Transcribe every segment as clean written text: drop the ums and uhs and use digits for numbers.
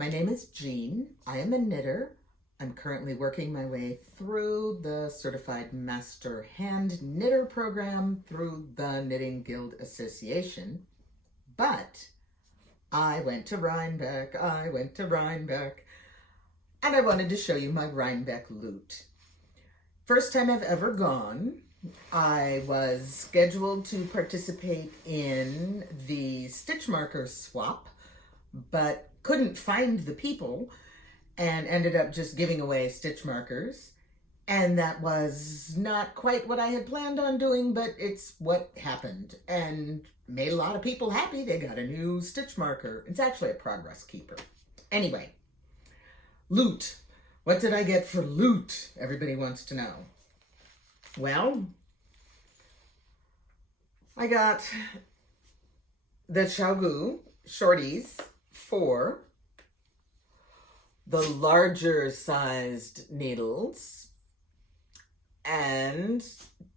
My name is Jean. I am a knitter. I'm currently working my way through the Certified Master Hand Knitter program through the Knitting Guild Association. But I went to Rhinebeck, and I wanted to show you my Rhinebeck Loot. First time I've ever gone. I was scheduled to participate in the stitch marker swap, but couldn't find the people and ended up just giving away stitch markers. And that was not quite what I had planned on doing, but it's what happened and made a lot of people happy. They got a new stitch marker. It's actually a progress keeper. Anyway, loot. What did I get for loot? Everybody wants to know. Well, I got the Xiaogu shorties for the larger sized needles and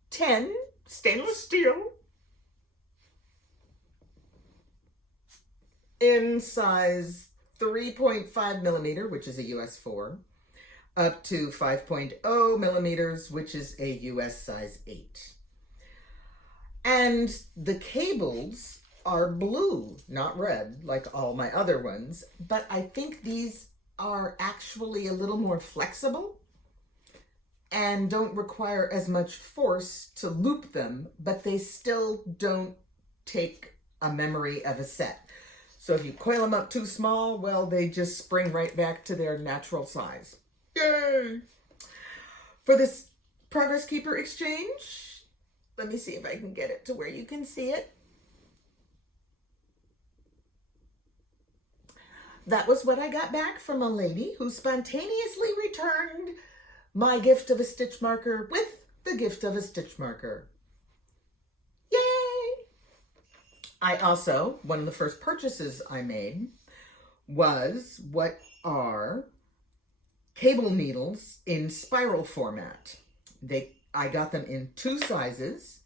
10 stainless steel in size 3.5 millimeter, which is a US 4, up to 5.0 millimeters, which is a US size 8. And the cables are blue, not red, like all my other ones, but I think these are actually a little more flexible and don't require as much force to loop them, but they still don't take a memory of a set. So if you coil them up too small, well, they just spring right back to their natural size. Yay! For this Progress Keeper exchange, let me see if I can get it to where you can see it. That was what I got back from a lady who spontaneously returned my gift of a stitch marker with the gift of a stitch marker. Yay! I also, one of the first purchases I made was what are cable needles in spiral format. I got them in 2 sizes.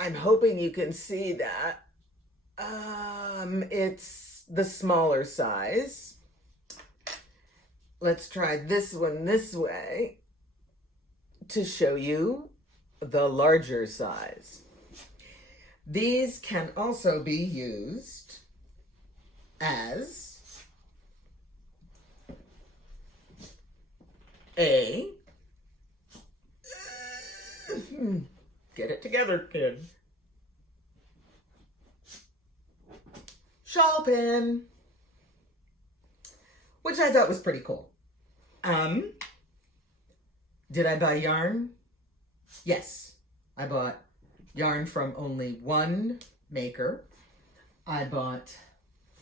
I'm hoping you can see that. It's the smaller size. Let's try this one this way to show you the larger size. These can also be used as a get it together, kid. Shawl pin, which I thought was pretty cool. Did I buy yarn? Yes, I bought yarn from only one maker. I bought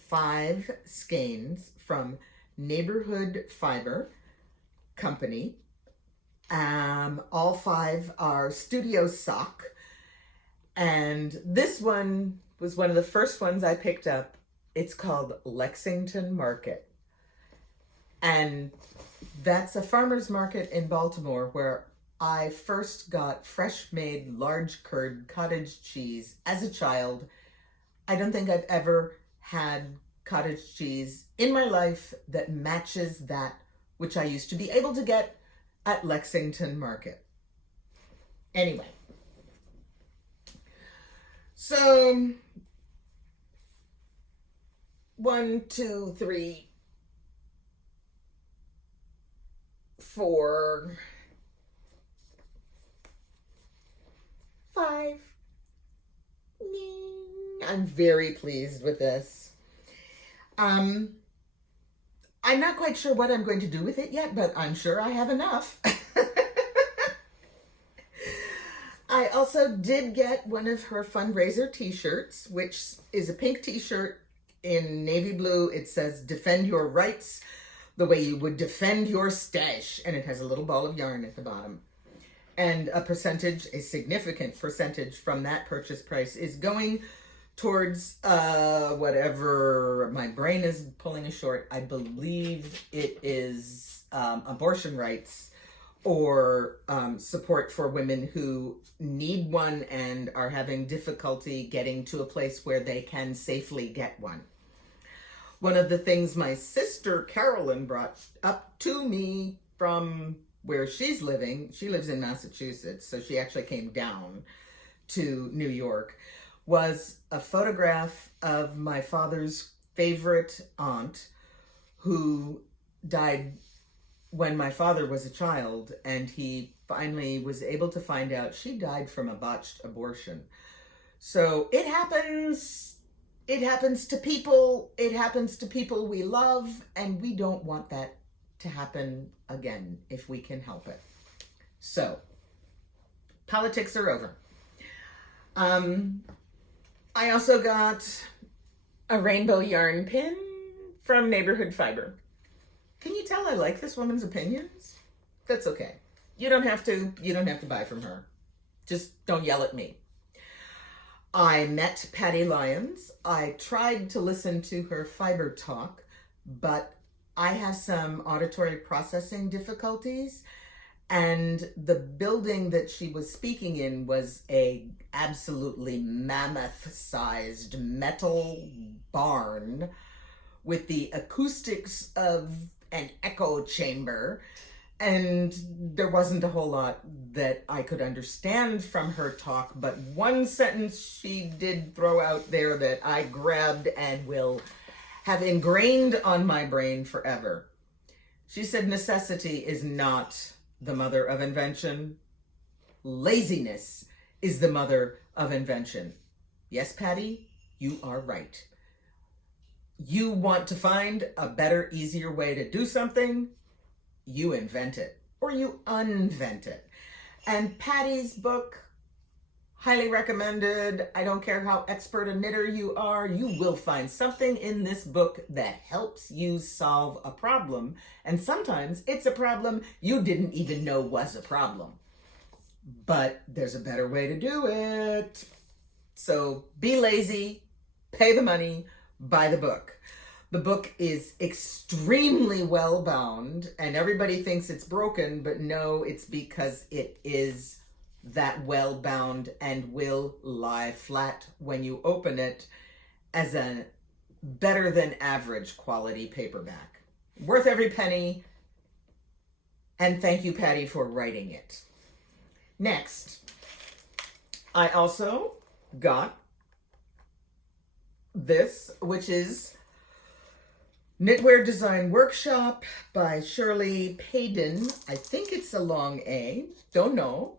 5 skeins from Neighborhood Fiber Company. All 5 are studio sock, and this one was one of the first ones I picked up. It's called Lexington Market, and that's a farmer's market in Baltimore where I first got fresh made large curd cottage cheese as a child. I don't think I've ever had cottage cheese in my life that matches that which I used to be able to get at Lexington Market. Anyway, so 1, 2, 3, 4, 5. I'm very pleased with this. I'm not quite sure what I'm going to do with it yet, but I'm sure I have enough. I also did get one of her fundraiser t-shirts, which is a pink t-shirt in navy blue. It says, "Defend your rights the way you would defend your stash." And it has a little ball of yarn at the bottom. And a significant percentage from that purchase price is going towards whatever my brain is pulling a short. I believe it is abortion rights or support for women who need one and are having difficulty getting to a place where they can safely get one. One of the things my sister Carolyn brought up to me from where she's living, she lives in Massachusetts, so she actually came down to New York, was a photograph of my father's favorite aunt who died when my father was a child, and he finally was able to find out she died from a botched abortion. So it happens. It happens to people. It happens to people we love, and we don't want that to happen again if we can help it. So, politics are over. I also got a rainbow yarn pin from Neighborhood Fiber. Can you tell I like this woman's opinions? That's okay. You don't have to buy from her. Just don't yell at me. I met Patty Lyons. I tried to listen to her fiber talk, but I have some auditory processing difficulties, and the building that she was speaking in was a absolutely mammoth-sized metal barn with the acoustics of an echo chamber, and there wasn't a whole lot that I could understand from her talk, but one sentence she did throw out there that I grabbed and will have ingrained on my brain forever. She said, necessity is not the mother of invention. Laziness is the mother of invention. Yes, Patty, you are right. You want to find a better, easier way to do something, you invent it, or you unvent it. And Patty's book, highly recommended. I don't care how expert a knitter you are, you will find something in this book that helps you solve a problem. And sometimes it's a problem you didn't even know was a problem. But there's a better way to do it. So be lazy, pay the money, buy the book. The book is extremely well bound, and everybody thinks it's broken, but no, it's because it is that well bound and will lie flat when you open it as a better than average quality paperback. Worth every penny, and thank you, Patty, for writing it. Next, I also got this, which is Knitwear Design Workshop by Shirley Payden. I think it's a long A, don't know,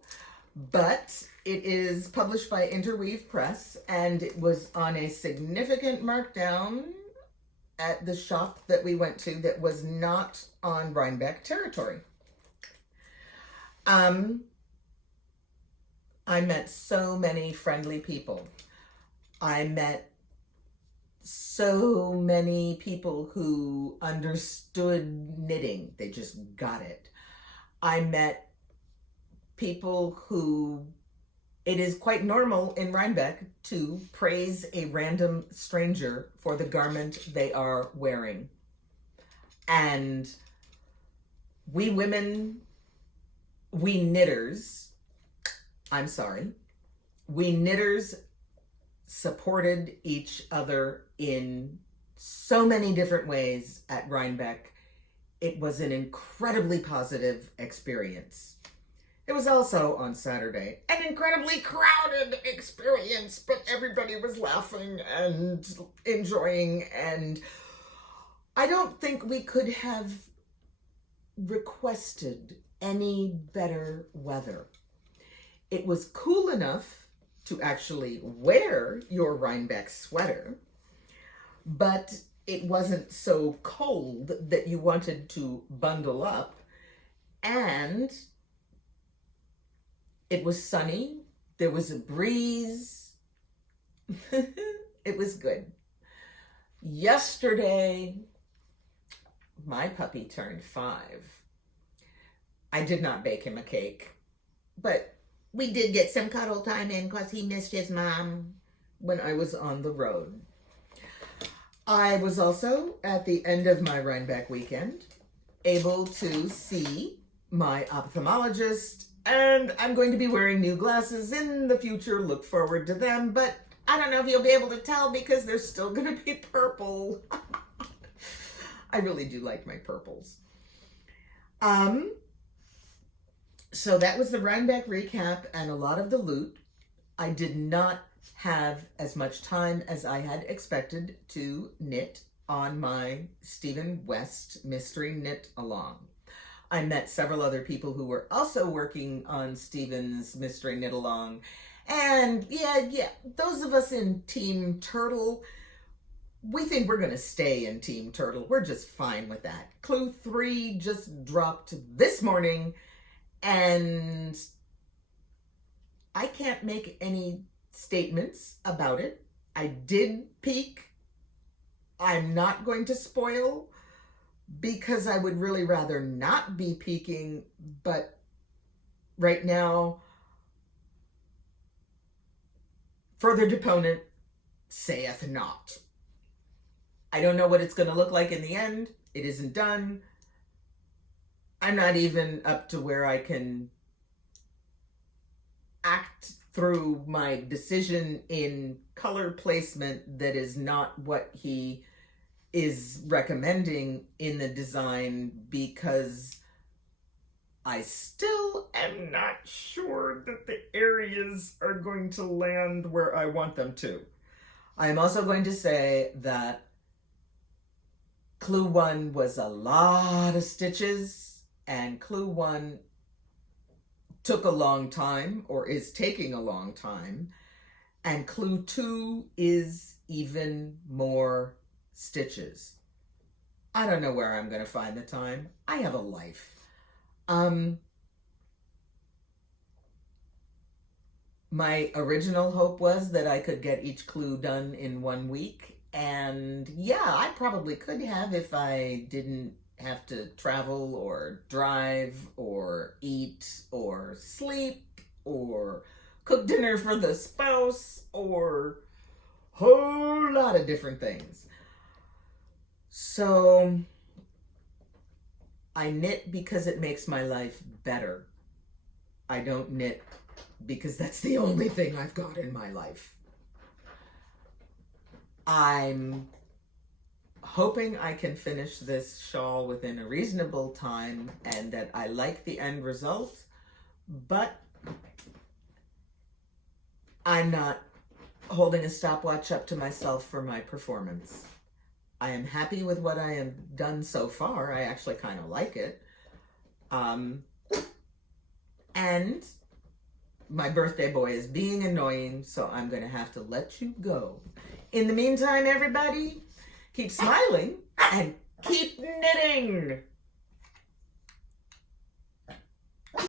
but it is published by Interweave Press, and it was on a significant markdown at the shop that we went to that was not on Rhinebeck territory. I met so many friendly people. I met so many people who understood knitting. They just got it. I met people who, it is quite normal in Rhinebeck to praise a random stranger for the garment they are wearing. And we women, we knitters supported each other in so many different ways at Rhinebeck. It was an incredibly positive experience. It was also on Saturday an incredibly crowded experience, but everybody was laughing and enjoying, and I don't think we could have requested any better weather. It was cool enough to actually wear your Rhinebeck sweater, but it wasn't so cold that you wanted to bundle up, and it was sunny, there was a breeze, it was good. Yesterday, my puppy turned 5. I did not bake him a cake, but we did get some cuddle time in because he missed his mom when I was on the road. I was also, at the end of my Rhinebeck weekend, able to see my ophthalmologist, and I'm going to be wearing new glasses in the future. Look forward to them, but I don't know if you'll be able to tell because they're still going to be purple. I really do like my purples. So that was the Rhinebeck recap and a lot of the loot. I did not have as much time as I had expected to knit on my Stephen West mystery knit along. I met several other people who were also working on Stephen's mystery knit along. And yeah, those of us in Team Turtle, we think we're going to stay in Team Turtle. We're just fine with that. Clue 3 just dropped this morning, and I can't make any statements about it. I did peek. I'm not going to spoil because I would really rather not be peeking, but right now, further deponent saith not. I don't know what it's going to look like in the end. It isn't done. I'm not even up to where I can act through my decision in color placement that is not what he is recommending in the design, because I still am not sure that the areas are going to land where I want them to. I'm also going to say that Clue 1 was a lot of stitches, and Clue 1 took a long time, or is taking a long time, and Clue 2 is even more stitches. I don't know where I'm going to find the time. I have a life. My original hope was that I could get each clue done in 1 week, and yeah, I probably could have if I didn't have to travel or drive or eat or sleep or cook dinner for the spouse or a whole lot of different things. So I knit because it makes my life better. I don't knit because that's the only thing I've got in my life. I'm hoping I can finish this shawl within a reasonable time and that I like the end result, but I'm not holding a stopwatch up to myself for my performance. I am happy with what I have done so far. I actually kind of like it. And my birthday boy is being annoying, so I'm going to have to let you go. In the meantime, everybody, keep smiling and keep knitting.